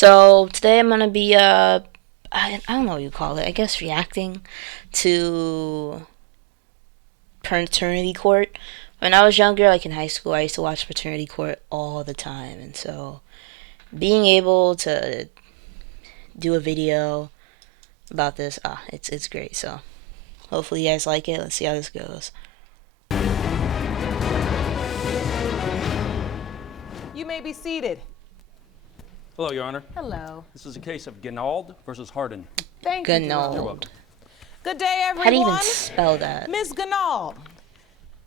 So today I'm gonna be I don't know what you call it. I guess reacting to paternity court. When I was younger, like in high school, I used to watch paternity court all the time, and so being able to do a video about this, it's great. So hopefully you guys like it. Let's see how this goes. You may be seated. Hello, Your Honor. Hello. This is a case of Ginald versus Hardin. Thank you, Your You're Gunnold. welcome. Good day, everyone. How do you even spell that? Ms. Ganal,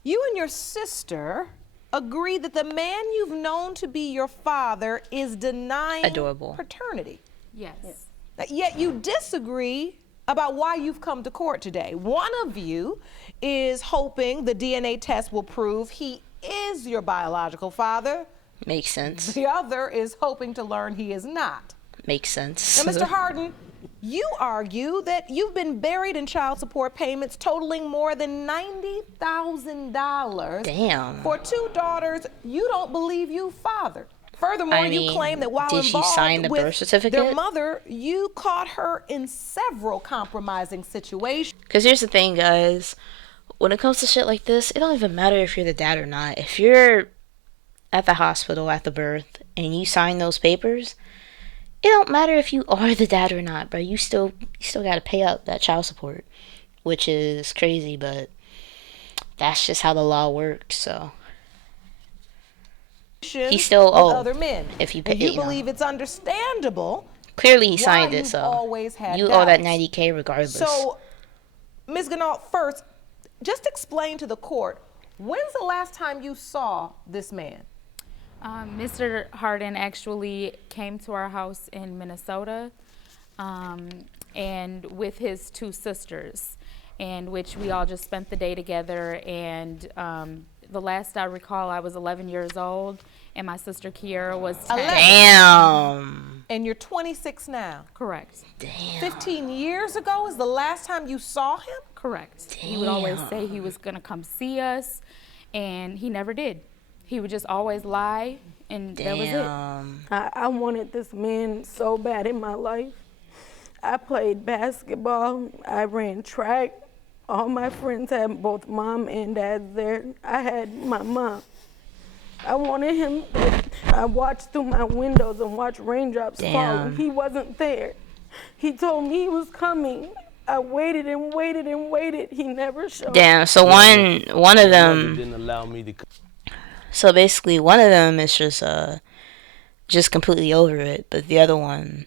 you and your sister agree that the man you've known to be your father is denying Adorable. paternity. Yes. Yet you disagree about why you've come to court today. One of you is hoping the DNA test will prove he is your biological father. Makes sense. The other is hoping to learn he is not. Makes sense. Now, Mr. Hardin, you argue that you've been buried in child support payments totaling more than $90,000 Damn. for two daughters you don't believe you fathered. Furthermore, you claim that while did she involved sign the birth with certificate? their mother, you caught her in several compromising situations. Because here's the thing, guys. When it comes to shit like this, it don't even matter if you're the dad or not. If you're at the hospital at the birth and you sign those papers, it don't matter if you are the dad or not, bro. You still gotta pay up that child support, which is crazy, but that's just how the law works. So he's still with owed other men. if you pay. And you You know. believe it's understandable. Clearly, he why signed it, you've so always had you owe that doubts. $90K regardless. So, Ms. Ganal, first, just explain to the court, when's the last time you saw this man? Mr. Hardin actually came to our house in Minnesota and with his two sisters, in which we all just spent the day together. And the last I recall, I was 11 years old, and my sister Kiera was 10. 11. Damn. And you're 26 now. Correct. Damn. 15 years ago is the last time you saw him? Correct. He would always say he was going to come see us, and he never did. He would just always lie, and that was it. Damn. I wanted this man so bad in my life. I played basketball, I ran track. All my friends had both mom and dad there. I had my mom. I wanted him. I watched through my windows and watched raindrops fall. Damn. He wasn't there. He told me he was coming. I waited and waited and waited. He never showed. Damn. So one of them. didn't allow me to. So basically, one of them is just completely over it, but the other one,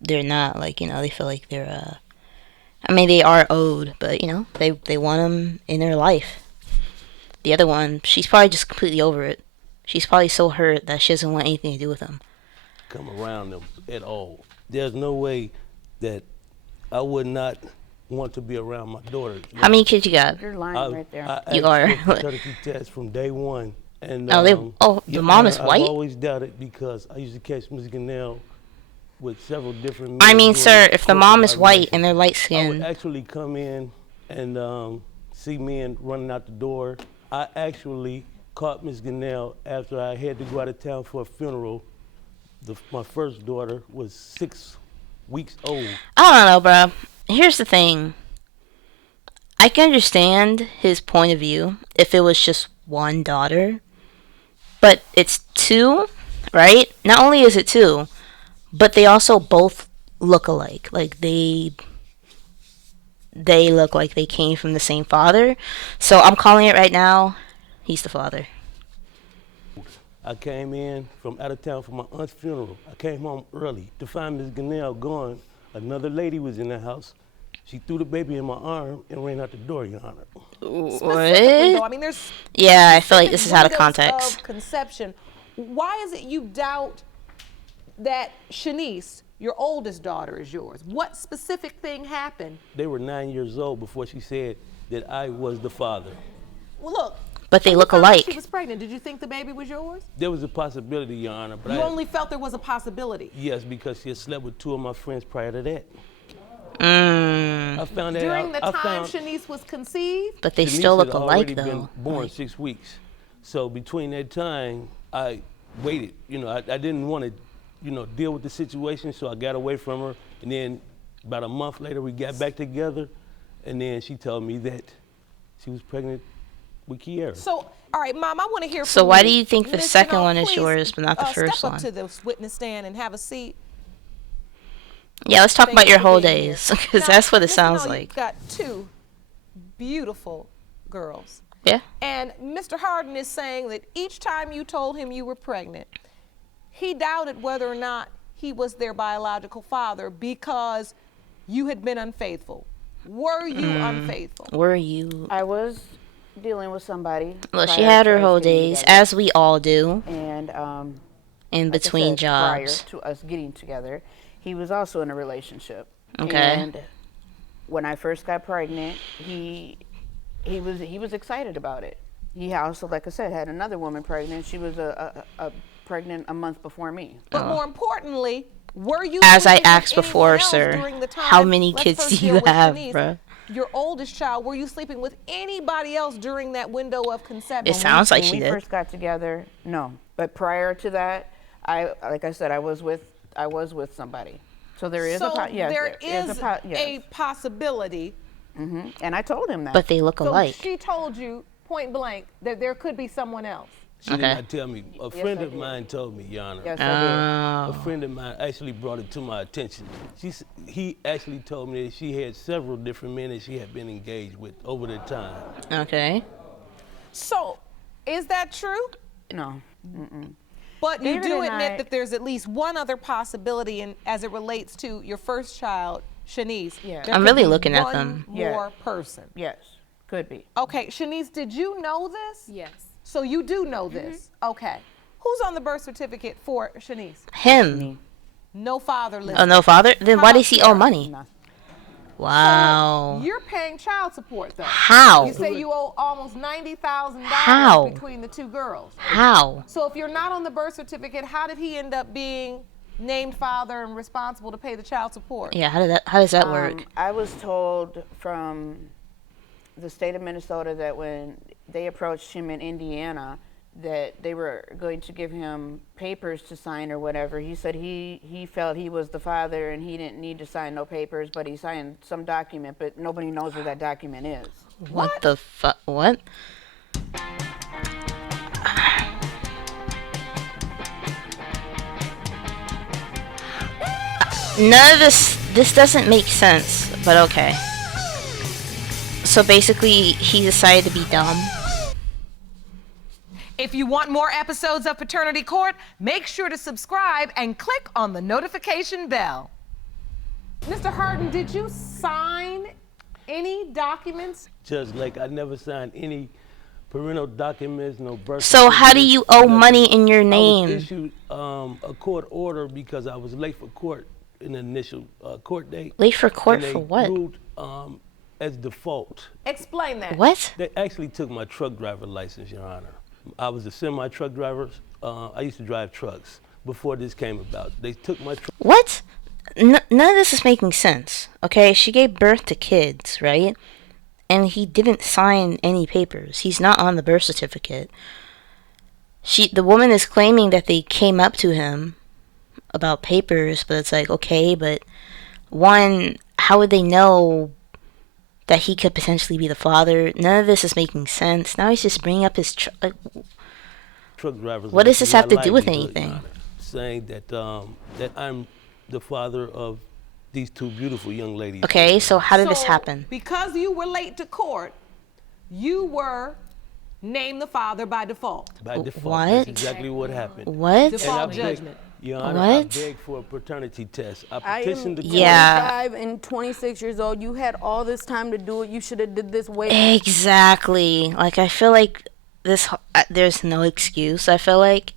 they're not. Like, they feel like they're. I mean, they are owed, but they want them in their life. The other one, she's probably just completely over it. She's probably so hurt that she doesn't want anything to do with them. Come around them at all. There's no way that I would not want to be around my daughter. How many kids you got? You're lying right there. You are. I paternity test from day one. And, the mom is white? I've always doubted because I used to catch Ms. Ganell with several different men. I mean, doing sir, if the mom is corporate white and they're light I would skinned, actually come in and see men running out the door. I actually caught Ms. Ganell after I had to go out of town for a funeral. My first daughter was 6 weeks old. I don't know, bro. Here's the thing. I can understand his point of view if it was just one daughter, but it's two, right? Not only is it two, but they also both look alike. Like they look like they came from the same father. So I'm calling it right now. He's the father. I came in from out of town for my aunt's funeral. I came home early to find Ms. Ganell gone. Another lady was in the house. She threw the baby in my arm and ran out the door, Your Honor. Specifically, though, I What? mean, there's Yeah, I feel like this is out of windows context. of conception. Why is it you doubt that Shanice, your oldest daughter, is yours? What specific thing happened? They were 9 years old before she said that I was the father. Well, look. But they when you look found out alike. She was pregnant. Did you think the baby was yours? There was a possibility, Your Honor, but You only felt there was a possibility. yes, because she had slept with two of my friends prior to that. Mm, I found that During out. the I time found Shanice was conceived? but they Shanice still look had alike, already though. been born 6 weeks. So between that time, I waited. I didn't want to deal with the situation. So I got away from her, and then about a month later, we got back together, and then she told me that she was pregnant with Kiera. So, all right, Mom, I want to hear from So you. why do you think the Ms. second Janelle, one is please, yours, but not the first step one? up to the witness stand and have a seat. Yeah, let's talk Thank about you your for whole being here. days, because Now, that's what it Ms. sounds Janelle, like. You've got two beautiful girls. Yeah. And Mr. Harden is saying that each time you told him you were pregnant, he doubted whether or not he was their biological father because you had been unfaithful. Were you unfaithful? Were you? I was dealing with somebody. Well, she prior had to her us whole getting days, together. as we all do, And in like I between said, prior jobs. to us getting together, he was also in a relationship. Okay. And when I first got pregnant, he was excited about it. He also, like I said, had another woman pregnant. She was pregnant a month before me. But more importantly, were you As I sleeping with asked before, anyone else sir, during the time? how many Let's kids first do deal you with have, Shanice. bruh? Your oldest child, were you sleeping with anybody else during that window of conception? It sounds like When she we did. first got together, no. But prior to that, like I said, I was with somebody. So there is so yes, there is yes. a possibility. And I told him that. But they look So alike. she told you point blank that there could be someone else. She did Okay. not tell me. A friend of mine told me, Your Honor. Yes, I A friend of mine actually brought it to my attention. He actually told me that she had several different men that she had been engaged with over the time. Okay. So is that true? did. No. But you David do and admit I- that there's at least one other possibility as it relates to your first child, Shanice. Yeah. There I'm could really be looking at one them. Yeah. more person. Yes, could be. Okay, Shanice, did you know this? Yes. So you do know this. Okay. Who's on the birth certificate for Shanice? Him. No father listed. Oh, no father? Then How why about does he owe Kiara? money? Nothing. Wow. You're paying child support though. How? You say you owe almost $90,000 How? between the two girls. How? So if you're not on the birth certificate, how did he end up being named father and responsible to pay the child support? Yeah, how does that work? I was told from the state of Minnesota that when they approached him in Indiana, that they were going to give him papers to sign or whatever. He said he felt he was the father and he didn't need to sign no papers, but he signed some document, but nobody knows where that document is. What the fuck? What? None of this doesn't make sense, but okay. So basically, he decided to be dumb. If you want more episodes of Paternity Court, make sure to subscribe and click on the notification bell. Mr. Harden, did you sign any documents? Judge Lake, I never signed any parental documents, no birth So how do certificates, you owe nothing. money in your I name? was issued a court order because I was late for court in the initial court date. Late for court and they for what? ruled as default. Explain that. What? They actually took my truck driver license, Your Honor. I was a semi-truck driver. I used to drive trucks before this came about. They took my truck. What? None of this is making sense. Okay, she gave birth to kids, right? And he didn't sign any papers. He's not on the birth certificate. The woman is claiming that they came up to him about papers, but it's like, okay, but one, how would they know that he could potentially be the father? None of this is making sense. Now he's just bringing up his Truck drivers. What does this have to my do with livelihood, anything? Your Honor, saying that that I'm the father of these two beautiful young ladies. Okay, so how did this So, happen? Because you were late to court, you were named the father by default. By default. What? That's exactly what happened. What? Default And I begged- judgment. Your Honor, I What? begged for a paternity test. I I am petitioned the court. Yeah. 25 and 26 years old. You had all this time to do it. You should have did this way. Exactly. Like, I feel like there's no excuse. I feel like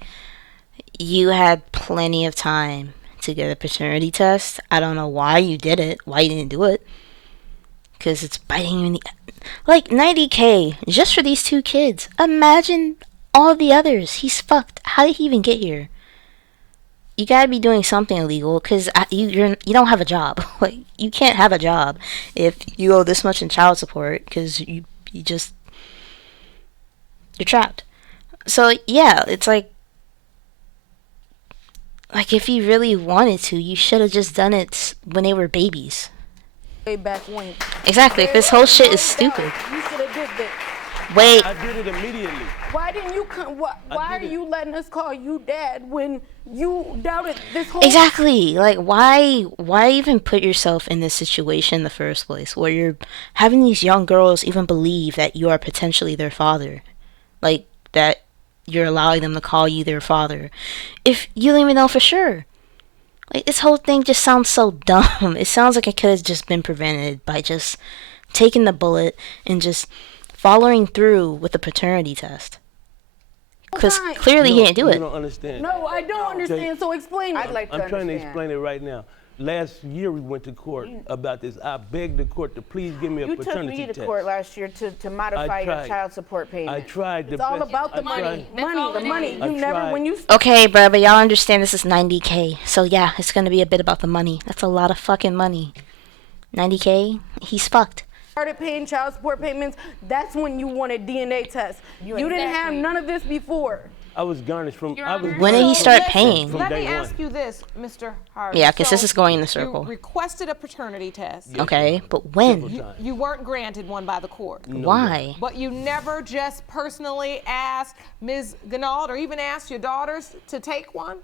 you had plenty of time to get a paternity test. I don't know why you did it, why you didn't do it. Because it's biting you in the... Like, $90K just for these two kids. Imagine all the others. He's fucked. How did he even get here? You gotta be doing something illegal because you don't have a job. Like, you can't have a job if you owe this much in child support because you're trapped. So yeah, it's like Like, if you really wanted to, you should have just done it when they were babies. Way back when. Exactly. This whole shit is stupid. You should have did this. Wait. I did it immediately. Why didn't you come? Why are did it. you letting us call you dad when you doubted this whole? Exactly. Like, why even put yourself in this situation in the first place where you're having these young girls even believe that you are potentially their father? Like, that you're allowing them to call you their father if you don't even know for sure. Like, this whole thing just sounds so dumb. It sounds like it could have just been prevented by just taking the bullet and just following through with the paternity test. Because Fine. clearly he didn't do You it. don't understand. No, I don't understand. So explain I'd it. like to I'm trying to understand. explain it right now. Last year we went to court about this. I begged the court to please give me a You took paternity me to test. court last year to modify your tried. child support payment. I tried the It's all best. about the I money. tried. That's all The it money. is. I You never tried. when you. Okay, bruh, but y'all understand this is 90K. So yeah, it's gonna be a bit about the money. That's a lot of fucking money. 90K? He's fucked. Started paying child support payments, that's when you wanted DNA tests. You didn't have Exactly. none of this before. I was garnished from. Your I was Honor. When did he garnished start listen, paying? From Let me day one. ask you this, Mr. Harvey. Yeah, 'cause this So, is going in a circle. You requested a paternity test. Okay, but when? Several times. You weren't granted one by the court. Why? But you never just personally asked Ms. Ganauld or even asked your daughters to take one?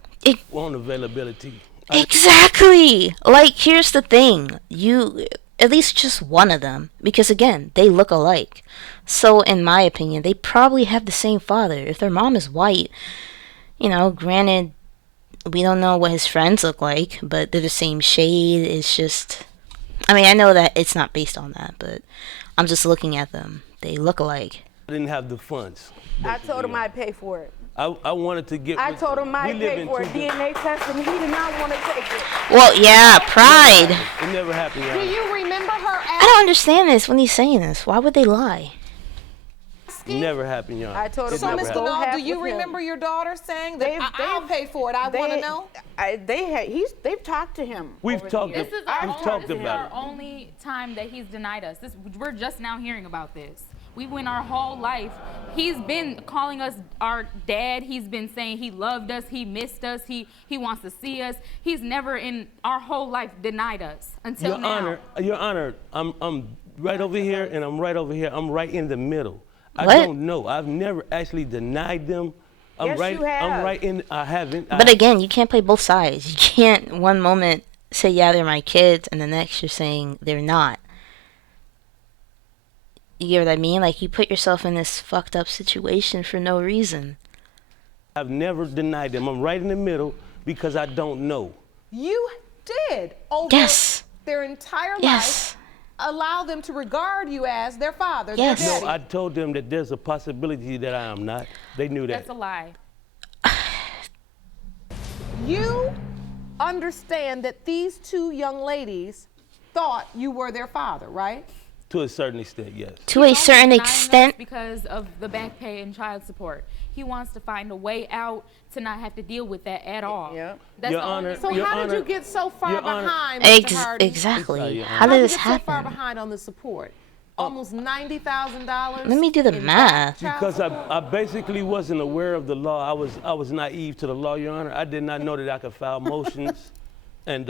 On availability. Exactly. Like, here's the thing. You, at least just one of them, because again, they look alike. So, in my opinion, they probably have the same father. If their mom is white, you know, granted, we don't know what his friends look like, but they're the same shade. It's just, I mean, I know that it's not based on that, but I'm just looking at them. They look alike. I didn't have the funds. I told him I'd pay for it. I wanted to get. I told him we I'd live pay in for a two DNA test, and he did not want to take it. Well, yeah, pride. It never happened. Do Your Honor. you remember her I don't understand this when he's saying this. Why would they lie? asking? Never happened, Your Honor. I told him It So, never Ms. happened. Go Ganauld, half do you with him. remember your daughter saying that They've- I'll they've- pay for it? I want to know. They've talked to him. We've over talked the This years. is our, We've only, talked this is about our it. only time that he's denied us. We're just now hearing about this. We went our whole life. He's been calling us our dad. He's been saying he loved us, he missed us, he wants to see us. He's never in our whole life denied us until Your now. Honor, I'm right over here and I'm right over here. I'm right in the middle. I What? don't know. I've never actually denied them. I'm Yes, right. you have. I'm right in. I haven't. But again, you can't play both sides. You can't one moment say, yeah, they're my kids, and the next you're saying they're not. You get what I mean? Like, you put yourself in this fucked up situation for no reason. I've never denied them. I'm right in the middle because I don't know. You did over Yes. their entire Yes. life allow them to regard you as their father, Yes. their No, daddy. I told them that there's a possibility that I am not. They knew that. That's a lie. You understand that these two young ladies thought you were their father, right? To a certain extent, yes. To a He's certain only denying us extent, because of the back pay and child support. He wants to find a way out to not have to deal with that at all. Yep. That's Your the only Honor, So Your how did you Honor- get so far Your Honor- behind, Mr. Harden? exactly. Sorry, Your How How'd did you this get so far happen? behind on the support? Almost $90,000. Let me do the in math. child Because support? I basically wasn't aware of the law. I was naive to the law, Your Honor. I did not know that I could file motions. And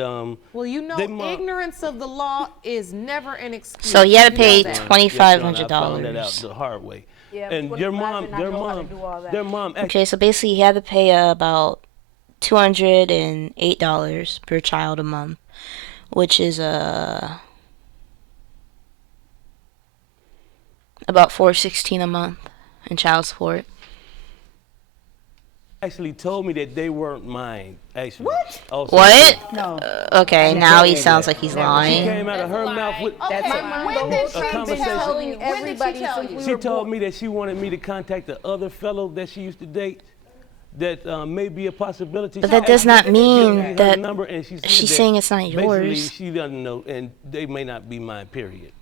Well, you know, they mo- ignorance of the law is never an excuse. So you had to You know pay that. Yes, Your Honor, $2,500. I found that out the hard way. Yeah, and people your would mom, rather not know how to do all that. their mom actually Okay, so basically he had to pay about $208 per child a month, which is about $416 a month in child support. told me that they weren't mine. Actually. What? What? No. Okay, now he sounds like he's She lying. came out of her That's a mouth lie. with. Okay, That's a when did a she conversation. tell you? When did Everybody she tell since you? we She were told born. me that she wanted me to contact the other fellow that she used to date. That may be a possibility. But She that does asked not me to give me mean her that number, and she said she's that saying it's not basically yours. she doesn't know, and they may not be mine. Period.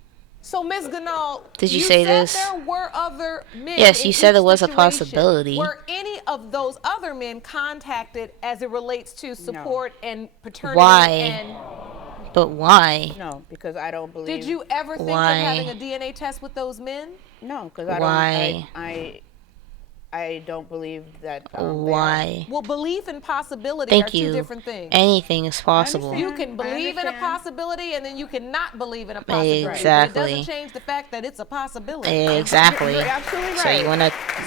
So, Ms. Ganauld, Did you say said this? there were other men. Yes, in you said each it was a situation. possibility. Were any of those other men contacted as it relates to support and paternity? Why? And But why? No, because I don't believe. did you ever think Why? of having a DNA test with those men? No, because I don't. Why? I don't believe that. They are. Why? Well, belief and possibility Thank are two you. different things. Anything is possible. understand. You can I believe in a understand. possibility, and then you cannot believe in a possibility. But it Exactly. doesn't change the fact that it's a possibility. Exactly. You're absolutely So right. you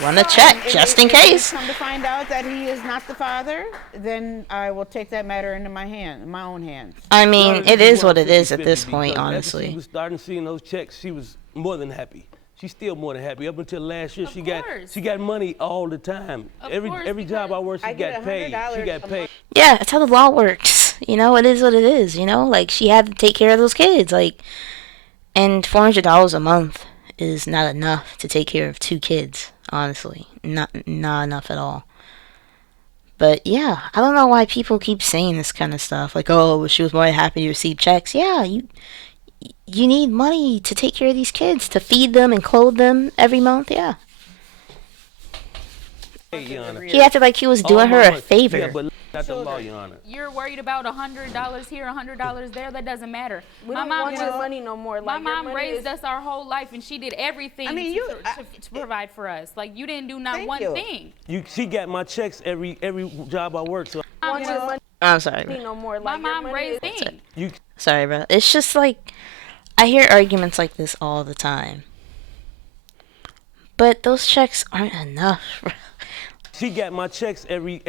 wanna check And just in if case. we come to find out that he is not the father, then I will take that matter into my own hands. I Your mean, Honor, it this is what it is 50-50 at this point, because after honestly. she was starting seeing those checks, she was more than happy. She's still more than happy. Up until last year, Of she course. got money all the time. Of Every course, job I because worked, she I get got paid. She $100 got a paid. month. Yeah, that's how the law works. You know, it is what it is. You know, like she had to take care of those kids. Like, and $400 a month is not enough to take care of 2 kids. Honestly, not enough at all. But yeah, I don't know why people keep saying this kind of stuff. Like, oh, she was more than happy to receive checks. Yeah, you need money to take care of these kids, to feed them and clothe them every month. Yeah. Your Honor. He acted like he was doing her a favor. Yeah, but not the law, Your Honor. You're worried about $100 here, $100 there. That doesn't matter. We don't want your money no more. My Like, your mom money raised is- us our whole life, and she did everything I mean, to provide for us. Like, you didn't do not Thank one you. thing. She got my checks every job I worked. So want your money I'm sorry, bro. no more. My Like, your mom money raised is- me. you Sorry, bro. It's just like I hear arguments like this all the time. But those checks aren't enough. Bro. She got my checks every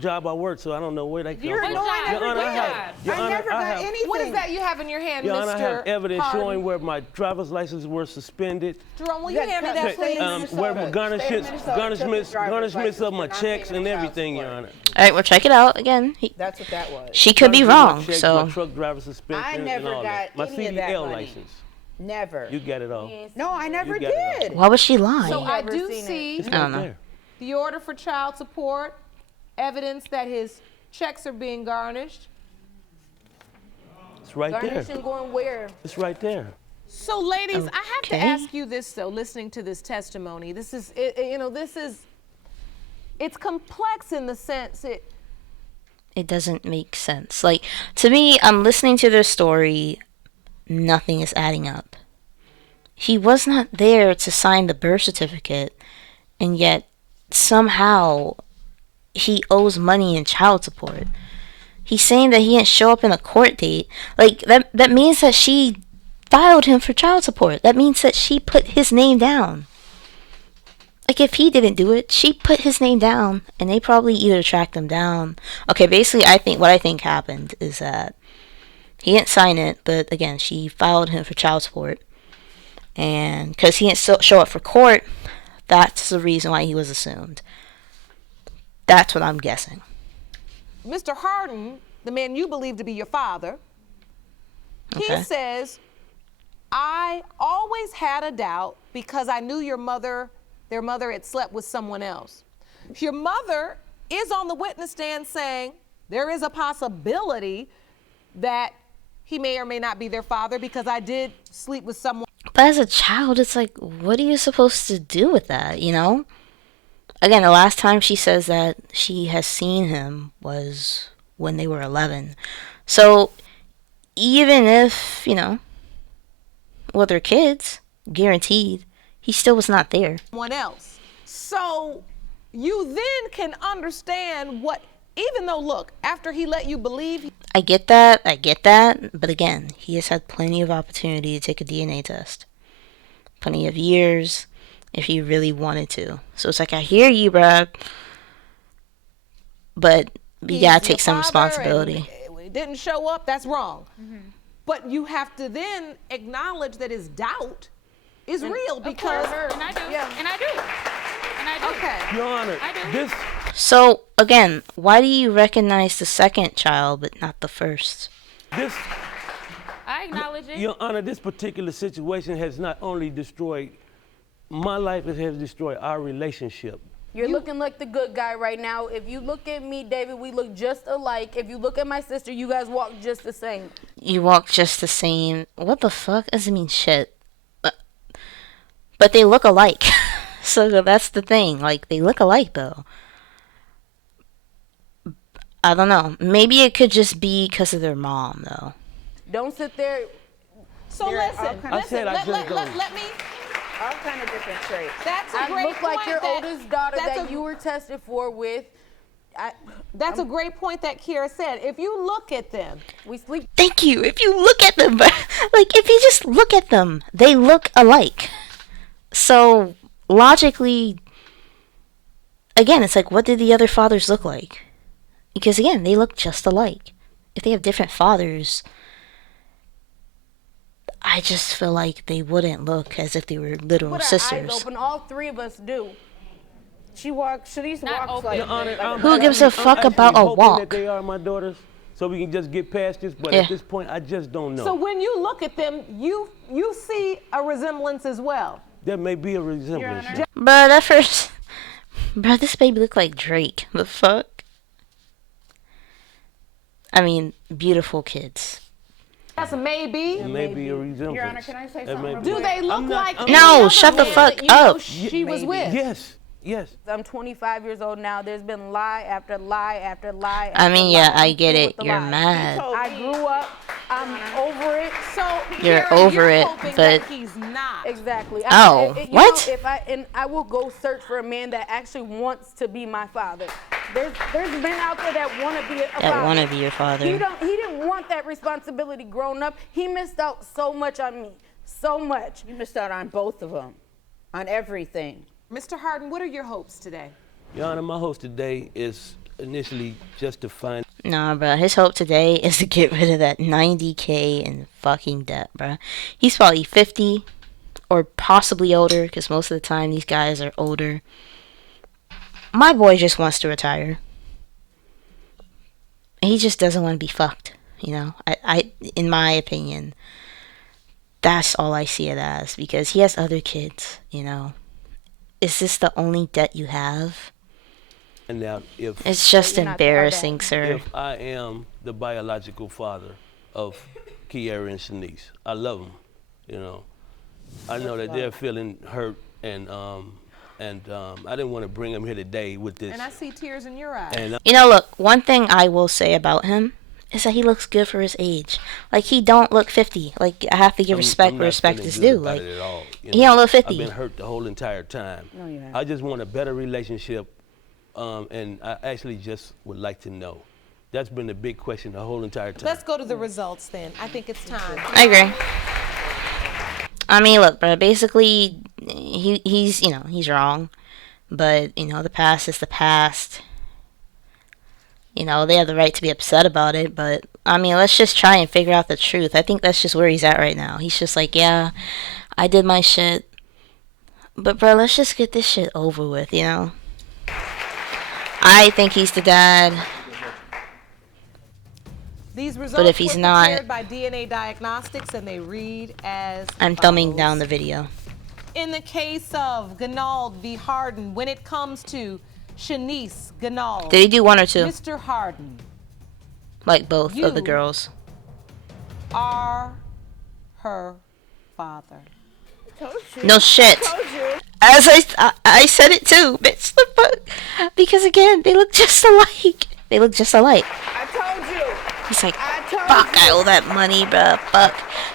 job I worked, so I don't know where they come You're from. annoying Your Honor, every I job. have, Your I Honor, never I got have, anything. What is that you have in your hand, Your Mr. Honor, I have evidence Harden? showing where my driver's license were suspended. Jerome, will you That hand me cut- that, that please? Where Minnesota. garnishments, State of Minnesota garnishments, took the driver's garnishments of my license for not checks paying and child everything, Your support. Honor. All right, we'll check it out again. That's what that was. She could be Garnishments of my wrong. checks, So my truck driver suspension I never and all that. got My any of that CDL money. license. Never. You got it all. No, I never You got it did. why would she lie? So I Never do seen it. see It's I don't right know. there. the order for child support, evidence that his checks are being garnished. It's right there. Garnishing going where? It's right there. So, ladies, I have to Okay. ask you this, though, listening to this testimony. This is, it's complex in the sense It doesn't make sense. Like, to me, I'm listening to their story. Nothing is adding up. He was not there to sign the birth certificate, and yet somehow he owes money in child support. He's saying that he didn't show up in a court date. Like, that means that she filed him for child support. That means that she put his name down. Like, if he didn't do it, she put his name down, and they probably either tracked him down. Okay, basically, what I think happened is that he didn't sign it, but again, she filed him for child support. And because he didn't show up for court, that's the reason why he was assumed. That's what I'm guessing. Mr. Harden, the man you believe to be your father, Okay. he says, I always had a doubt because I knew their mother had slept with someone else. Your mother is on the witness stand saying there is a possibility that he may or may not be their father because I did sleep with someone. But as a child, it's like, what are you supposed to do with that, you know? Again, the last time she says that she has seen him was when they were 11. So, even if, well, they're kids, guaranteed, he still was not there. Someone else. So you then can understand what, even though, look, after he let you believe. I get that, but again, he has had plenty of opportunity to take a DNA test. Plenty of years, if he really wanted to. So it's like, I hear you, bruh, but you gotta take some responsibility. It didn't show up, that's wrong. But you have to then acknowledge that his doubt is real because. And I do. And I do. And I do. Okay. Your Honor, I do. this So, again, why do you recognize the second child but not the first? I acknowledge it. Your Honor, this particular situation has not only destroyed my life, it has destroyed our relationship. You're looking like the good guy right now. If you look at me, David, we look just alike. If you look at my sister, you guys walk just the same. You walk just the same. What the fuck? Doesn't mean shit. But they look alike. So that's the thing. Like, they look alike, though. I don't know. Maybe it could just be because of their mom, though. Don't sit there. So There are all listen, kinds of- I said I just don't. All kind of different traits. That's a I great look like point your that- oldest daughter that's that a- you were tested for with. That's a great point that Kiera said. If you look at them, We sleep. Thank you. If you look at them, like if you just look at them, they look alike. So logically, again, it's like, what did the other fathers look like? Because again, they look just alike. If they have different fathers, I just feel like they wouldn't look as if they were literal Put our sisters. eyes open. All three of us do. Shanice Not walks open. like, Your Honor, I'm Who gives a actually- fuck I'm about actually a hoping walk? that they are my daughters, so we can just get past this. But Yeah. at this point, I just don't know. so when you look at them, you see a resemblance as well. There may be a resemblance. Honor. Bruh, that first... Bruh, this baby looked like Drake. The fuck? I mean, beautiful kids. That's a maybe. It may be a resemblance. Your Honor, can I say It something may real be. Do they look I'm not- like I'm any No, other shut the man fuck that you know up. she was with? Yes, yes. I'm 25 years old now. There's been lie after lie after lie. I after mean, yeah, lie. I I'm get through it. with the You're lies. mad. I grew up. I'm over it. So You're Kiera, over you're it, hoping but- that he's not. Exactly. Oh, you what? Know, if I will go search for a man that actually wants to be my father. There's men out there that want to be a father. That wanna be your father. He didn't want that responsibility growing up. He missed out so much on me. So much. You missed out on both of them, on everything. Mr. Harden, what are your hopes today? Your Honor, my host today is initially just to find Nah, bro. His hope today is to get rid of that 90K in fucking debt, bro. He's probably 50 or possibly older, because most of the time these guys are older. My boy just wants to retire. He just doesn't want to be fucked, you know? I in my opinion, that's all I see it as, because he has other kids, you know? Is this the only debt you have? out if It's just You're not the embarrassing, dad. sir. if I am the biological father of Kiera and Shanice. I love them, you know. I know that they're feeling hurt, and I didn't want to bring them here today with this. And I see tears in your eyes. And You know, look, one thing I will say about him is that he looks good for his age. Like, he don't look 50. Like, I have to give respect I'm where not respect feeling is good due. about Like, it at all, you he know. don't look 50. I've been hurt the whole entire time. No, you haven't. I just want a better relationship, and I actually just would like to know. That's been the big question the whole entire time. Let's go to the results then. I think it's time. I agree. I mean, look, bro, basically, he's, you know, he's wrong. But, you know, the past is the past. You know, they have the right to be upset about it, but, I mean, let's just try and figure out the truth. I think that's just where he's at right now. He's just like, yeah, I did my shit. But, bro, let's just get this shit over with, you know? I I think he's the dad. These results if he's were not- prepared by DNA Diagnostics, and they read as I'm thumbing follows. down the video. In the case of Ganald v. Harden, when it comes to Shanice Ganald, Did he do one or two? Mr. Harden, Like both of the You- girls. are her father. Told you. No shit. Told you. As I said it too, bitch. The fuck? Because again, they look just alike. They look just alike. I told you. He's like, I told fuck, I you. owe that money, bruh. Fuck.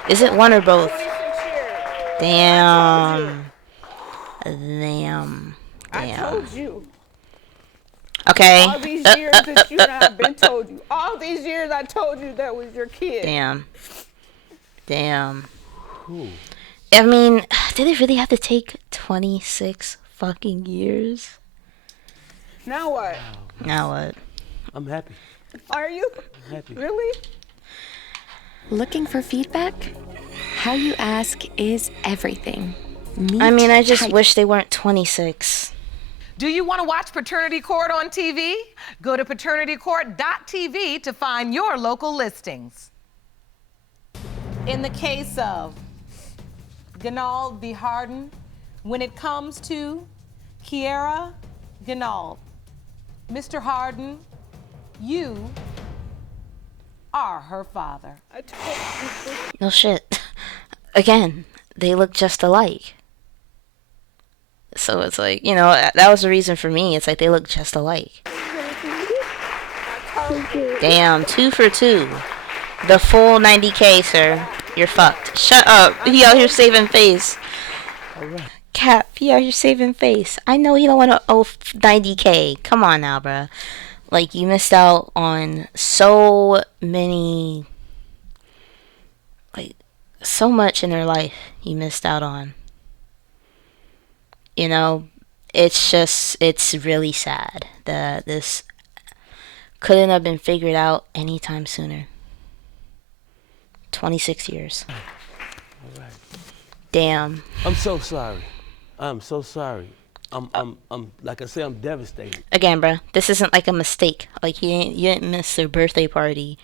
Is it one or both? 26 years. Damn. Damn. I Damn. told you. Okay. All these years that you and I have been told you. All these years I told you that was your kid. Damn. Damn. I mean, did it really have to take 26 fucking years? Now what? Now what? I'm happy. Are you? I'm happy. Really? Looking for feedback? How you ask is everything. I mean, I just Type. wish they weren't 26. Do you want to watch Paternity Court on TV? Go to paternitycourt.tv to find your local listings. In the case of Ganald v. Harden, when it comes to Kiera Ganald, Mr. Harden, you are her father. I told you. No shit. Again, they look just alike. So it's like, you know, that was the reason for me. It's like they look just alike. Damn, 2 for 2. The full 90K, sir. You're fucked. Shut up. He out here saving face. All right. Cap, yeah, you're saving face. I know you don't want to owe 90K. Come on now, bruh. Like, you missed out on so many, like, so much in their life you missed out on. You know, it's really sad that this couldn't have been figured out anytime sooner. 26 years. All right. Damn. I'm so sorry. I'm so sorry. I'm like I say, I'm devastated. Again, bruh, this isn't like a mistake. Like, you didn't miss their birthday party.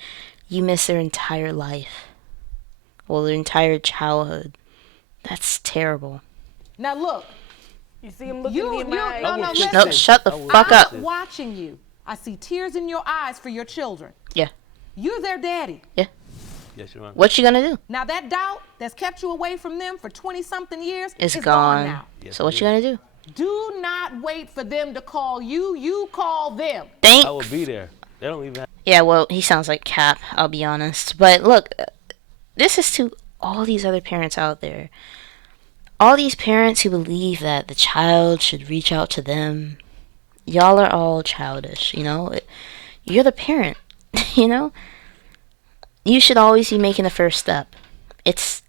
You missed their entire life. Well, their entire childhood. That's terrible. Now look, You see him looking me in my eyes. no, will fix listen. No, it. shut the I will fuck fix up. I'm watching you. I see tears in your eyes for your children. Yeah. You're their daddy. Yes, Your Honor. What you gonna do? Now that doubt that's kept you away from them for 20-something years It's is gone. now. Yes, So what it you is. gonna do? Do not wait for them to call you. You call them. Thanks. I will be there. They don't even have. Yeah, well, he sounds like Cap, I'll be honest. But look, this is to all these other parents out there. All these parents who believe that the child should reach out to them. Y'all are all childish, you know? You're the parent, you know? You should always be making the first step. It's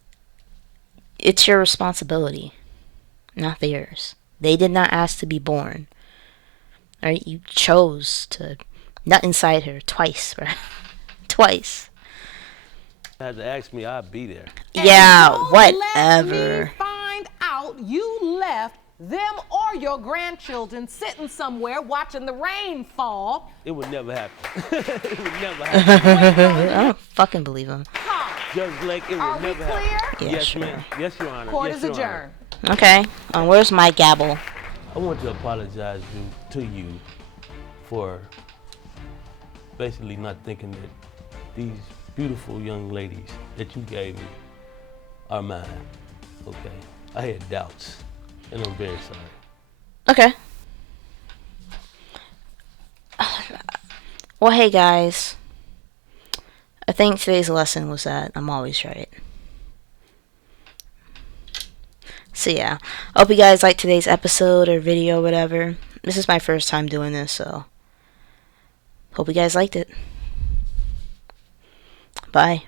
your responsibility, not theirs. They did not ask to be born. Alright, you chose to nut inside her twice, bro. Twice. Had to ask me, I'd be there. Yeah, Don't Let me whatever. find out you left them or your grandchildren sitting somewhere watching the rain fall. It would never happen. It would never happen. I don't fucking believe him. Judge Blake, it would Are we never happen. clear? Yeah, Yes, sure. ma'am. Yes, Your Honor. Court yes, is Your Honor. adjourned. Okay, where's my gavel? I want to apologize to you for basically not thinking that these beautiful young ladies that you gave me are mine. Okay, I had doubts, and I'm very sorry. Okay. Well, hey guys. I think today's lesson was that I'm always right. So yeah, I hope you guys liked today's episode or video or whatever. This is my first time doing this, so hope you guys liked it. Bye.